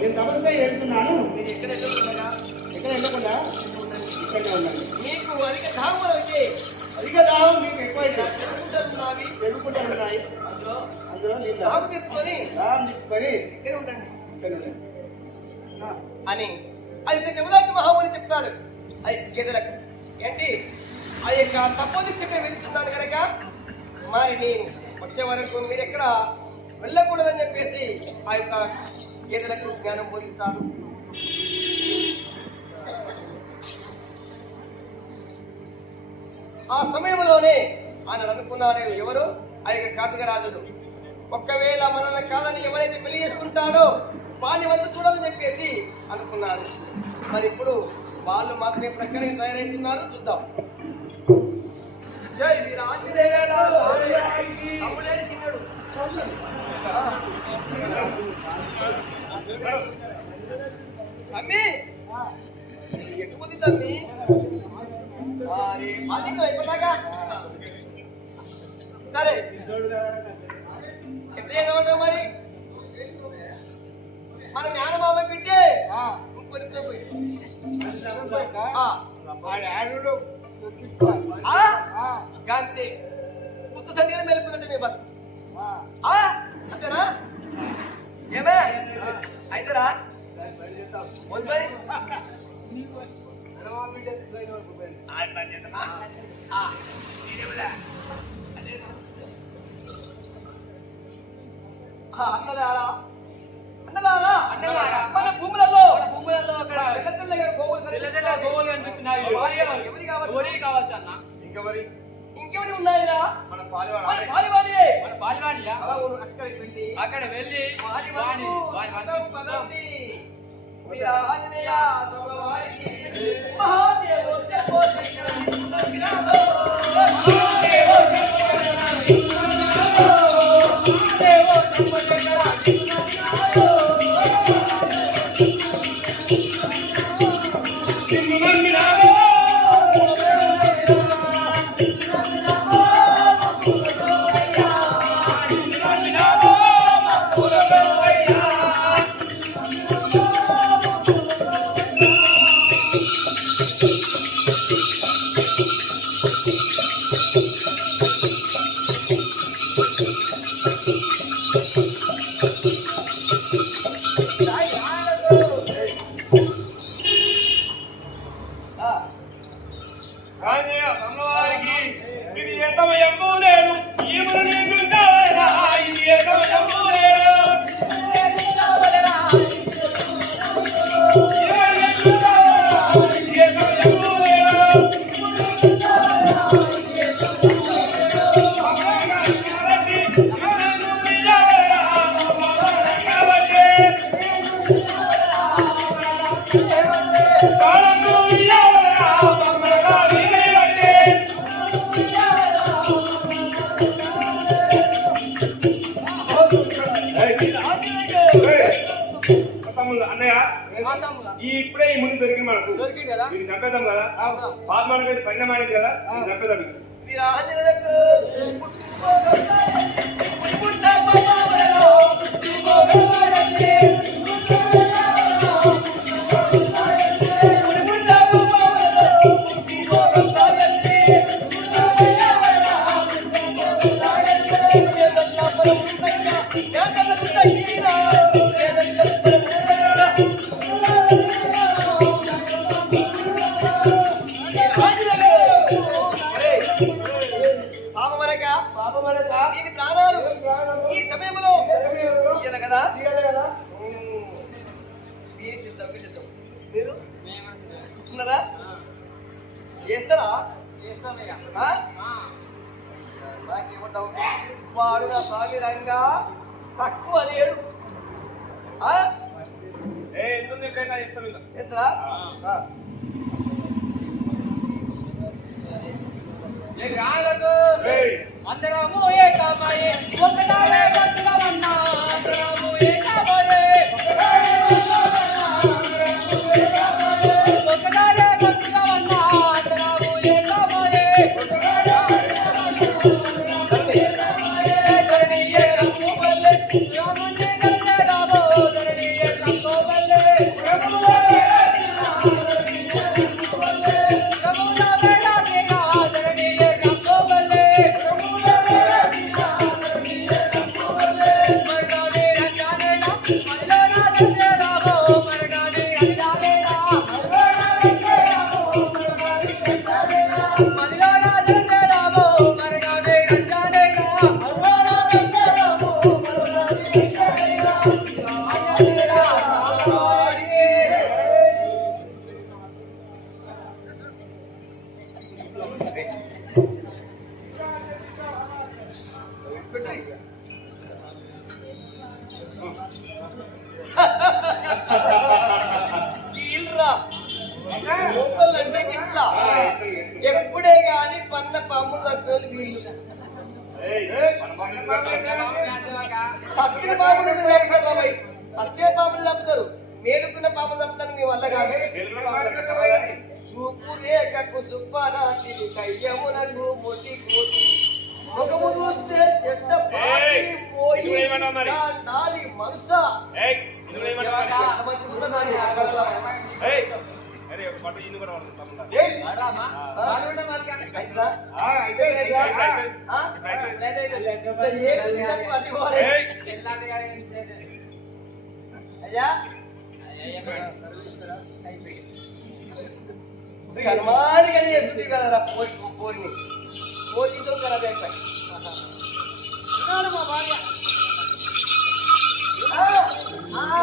నేను తపస్సుపై వెళ్తున్నాను. మీరు ఎక్కడ వెళ్ళకుండా ఇక్కడే ఉన్నాను. మీకు అధిక దాహం అయితే అధిక దాహం మీకు ఎక్కువైతే పెరుగుకుంటూ ఉన్నాయి. అందులో దాహం తీసుకొని ఇక్కడే ఉండండి అని అది జమదాకి మహాముని చెప్తాడు. అది గెదలకు ఏంటి ఆ యొక్క తపోదీక్షకు వెళ్తున్నాను కనుక మరి నేను వచ్చే వరకు మీరు ఎక్కడ వెళ్ళకూడదని చెప్పేసి ఆ యొక్క గేదెలకు జ్ఞానం బోధిస్తాడు. ఆ సమయంలోనే ఆయన అనుకున్నాడు ఎవరు ఆ యొక్క కార్తీక రాజులు. ఒక్కవేళ మనల్ని కాదని ఎవరైతే పెళ్లి చేసుకుంటాడో వాని వద్ద చూడాలని చెప్పేసి అనుకున్నాడు. మరి ఇప్పుడు వాళ్ళు మాత్రమే ప్రకారంగా తయారైతున్నారు. చూద్దాం. జై వీర ఆంజనేయుడా తమ్ముడేడి చిన్నడు తమ్మి ఎక్కువ తమ్మి అయిపోతాగా సరే ఎప్పుడు ఏమంటావు మరి మన జ్ఞానబాబు పెట్టే గాంతే పుత్త సంఖ్యలో మెలుపుతుంటే మీ భర్త అంతేనా ఏమే అయితేరా అన్నదారా అన్నదారా మన భూములలో గోవులు కనిపిస్తున్నాయి. ఇంకెవరి ఉన్నాయిరా? అక్కడ వెళ్ళి ఇప్పుడే ఈ ముందు దొరికి మనకు చంపేద్దాం కదా. పాపమానకంటే పరిణామానికి కదా చంపేద్దాం. ఈ సమయంలో కదా మీరు ఉన్నారా? చేస్తారా? నాకేమంటావు? వాడు నా స్వామి రంగా తక్కువ లేడు. చేస్తారా? అందరము ఏకమయ్యే ఒకటారే గట్టులమన్నా అందరము ఏకమయ్యే ఒకటారే గట్టులమన్నా అందరము ఏకమయ్యే ధరణియే రమ్ము పల్లె రాముని కల్లె రామో ధరణి కీళ్ళరా మొక్కలంటే గిట్లా ఎప్పుడే గాని పన్న పాములు తప్పేది వీళ్ళు సచ్చిన పాములు చంపుతారు భయ్ సచ్చే పాములు చంపుతారు మేలుకున్న పాములు చంపుతారు మీ వల్ల కాదు సూపు రేఖకు సుబ్బరాత్రి కయ్యమునకు మొటి కోటి ముఖము చూస్తే చెడ్డ పాటి పోయి నాలి మనస మంచిగా నాని అరే పట్టు ఇల్లు కూడా వస్తుంది అయ్యా హనుమాని కానీ చేసుకుంటే కదా పోరిని పోలీసులు ఖరాబ్ అయిపోయి మా భార్య